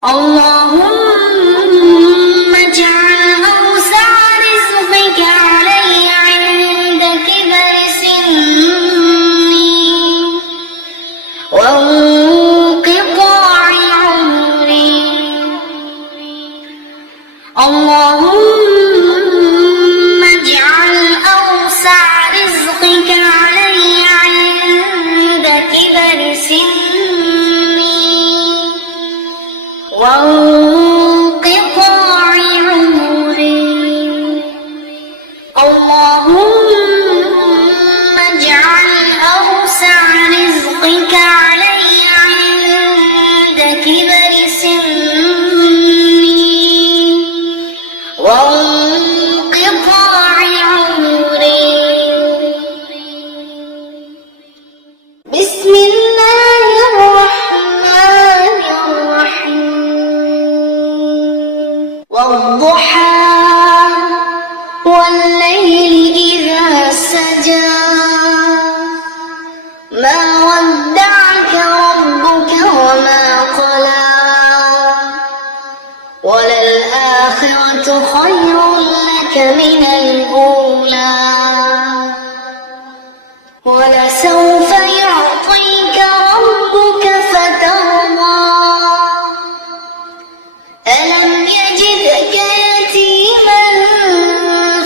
اللهم اجعل أوسع رزقك علي عند كبر سني وانقطاع عمري. اللهم اجعل أوسع رزقك علي عند كبر سني وانقطاع عمري. اللهم اجعل أوسع رزقك علي عند كبر سني وانقطاع عمري. بسم الله الرحمن الرحيم. والضحى والليل إذا سجى ما ودعك ربك وما قلى وللآخرة خير لك من الأولى ولسوف يعطيك ربك فترضى ألم يجدك يتيما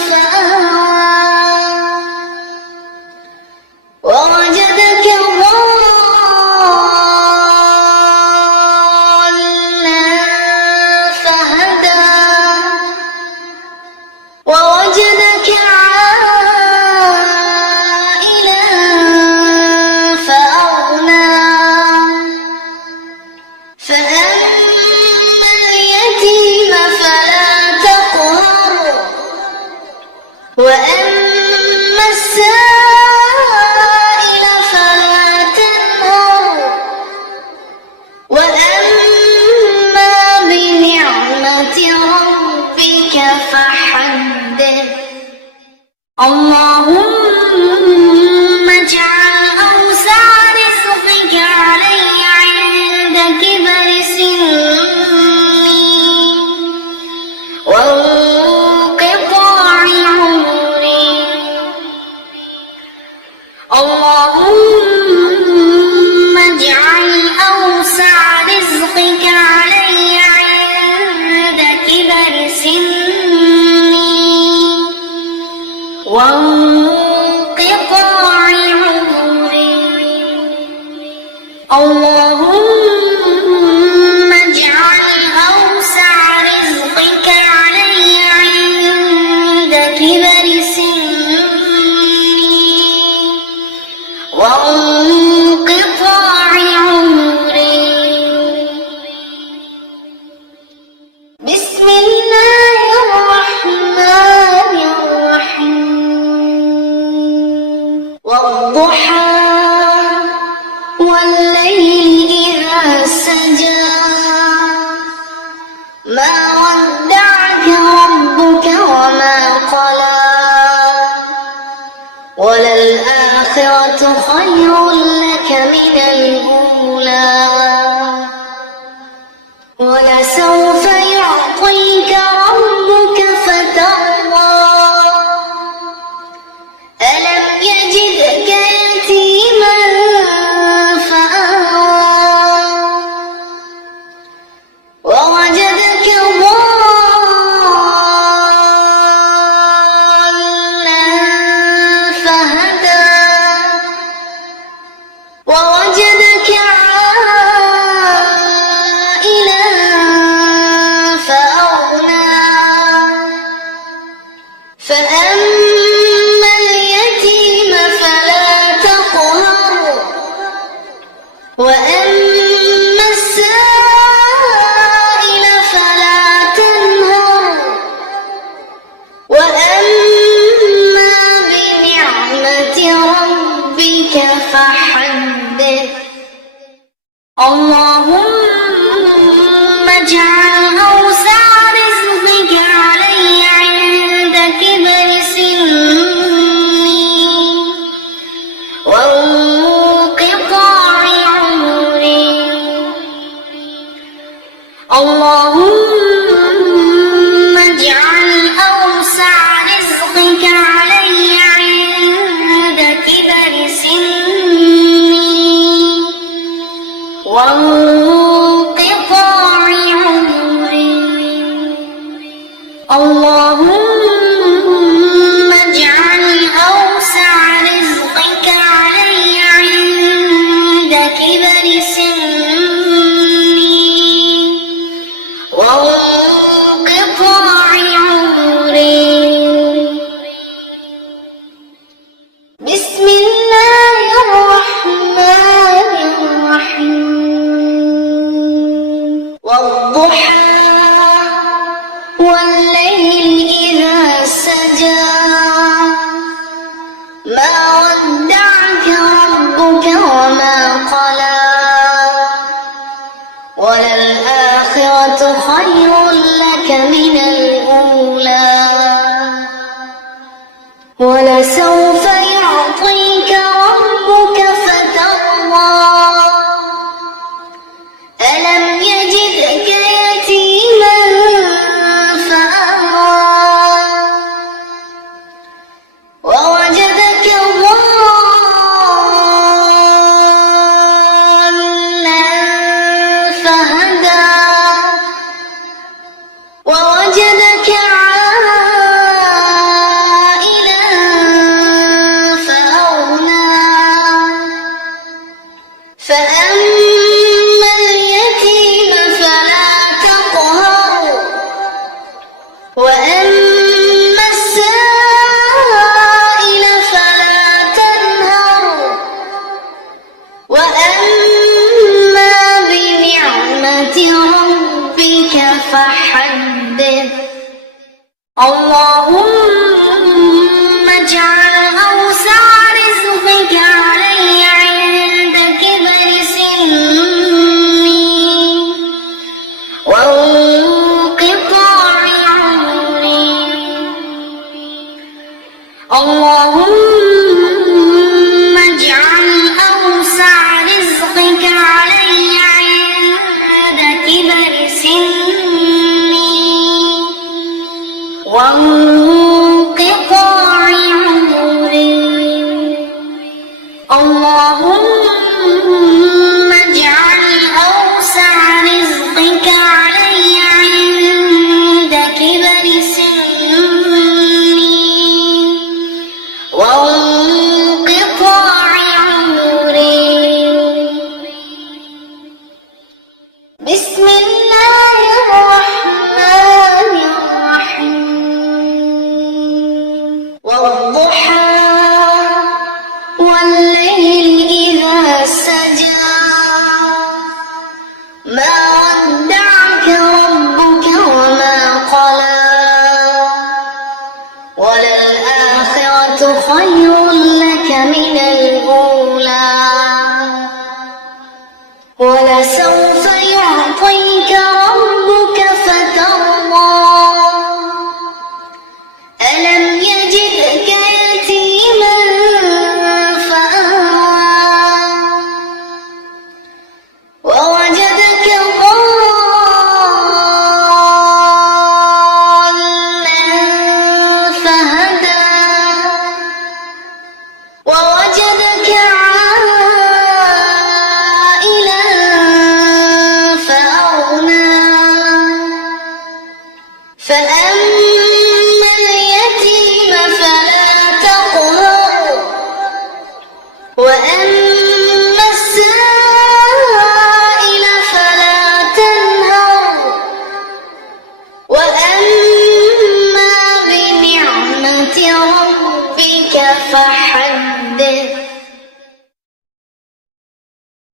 فآوى ووجدك ضالا فهدى ووجدك عائلا فأغنى فأما اليتيم فلا تقهر وأما السائل فلا تنهر وأما بنعمة ربك فحدث. اللهم اجعل أوسع رزقك علي عند كبر سني وانقطاع عمري. اللهم اجعل أوسع رزقك علي عند كبر سني وانقطاع عمري. اللهم اجعل أوسع رزقك علي عند كبر سني وانقطاع عمري. بسم الله الرحمن الرحيم. والضحى والليل إذا سجى ما ودعك ربك وما قلى وللآخرة خير لك من الأولى ولسوف يعطيك ربك فترضى ألم يجدك يتيما فآوى ووجدك ضالا فهدى ووجدك عائلا فأغنى فأما اليتيم فلا تقهر وأما السائل فلا تنهر وأما بنعمة ربك فحدث. اللهم اجعل أوسع رزقك علي عند كبر سني وانقطاع عمري. اللهم اجعل أوسع رزقك علي عند كبر سني وانقطاع عمري. اللهم اجعل أوسع رزقك علي عند كبر سني وانقطاع عمري. بسم الله الرحمن الرحيم. والضحى والليل إذا سجى ما ودعك ربك وما قلى وللآخرة خير لك من الأولى ولسوف يعطيك ربك فترضى ألم يجدك يتيما فآوى ووجدك ضالا فهدى ووجدك عائلا فأغنى فأما اليتيم فلا تقهر وأما السائل فلا تنهر وأما بنعمة ربك فحدث. اللهم اجعل أوسع رزقك علي عند كبر سني وانقطاع عمري. اللهم اجعل أوسع رزقك علي عند كبر سني وانقطاع عمري. اللهم اجعل أوسع رزقك علي عند كبر سني وانقطاع عمري. بسم الله الرحمن الرحيم. والضحى والليل إذا سجى ما ودعك ربك وما قلى وللآخرة خير لك من الأولى ولسوف يعطيك ربك فترضى ألم يجدك يتيما فآوى ووجدك ضالا فهدى ووجدك عائلا فأغنى فأما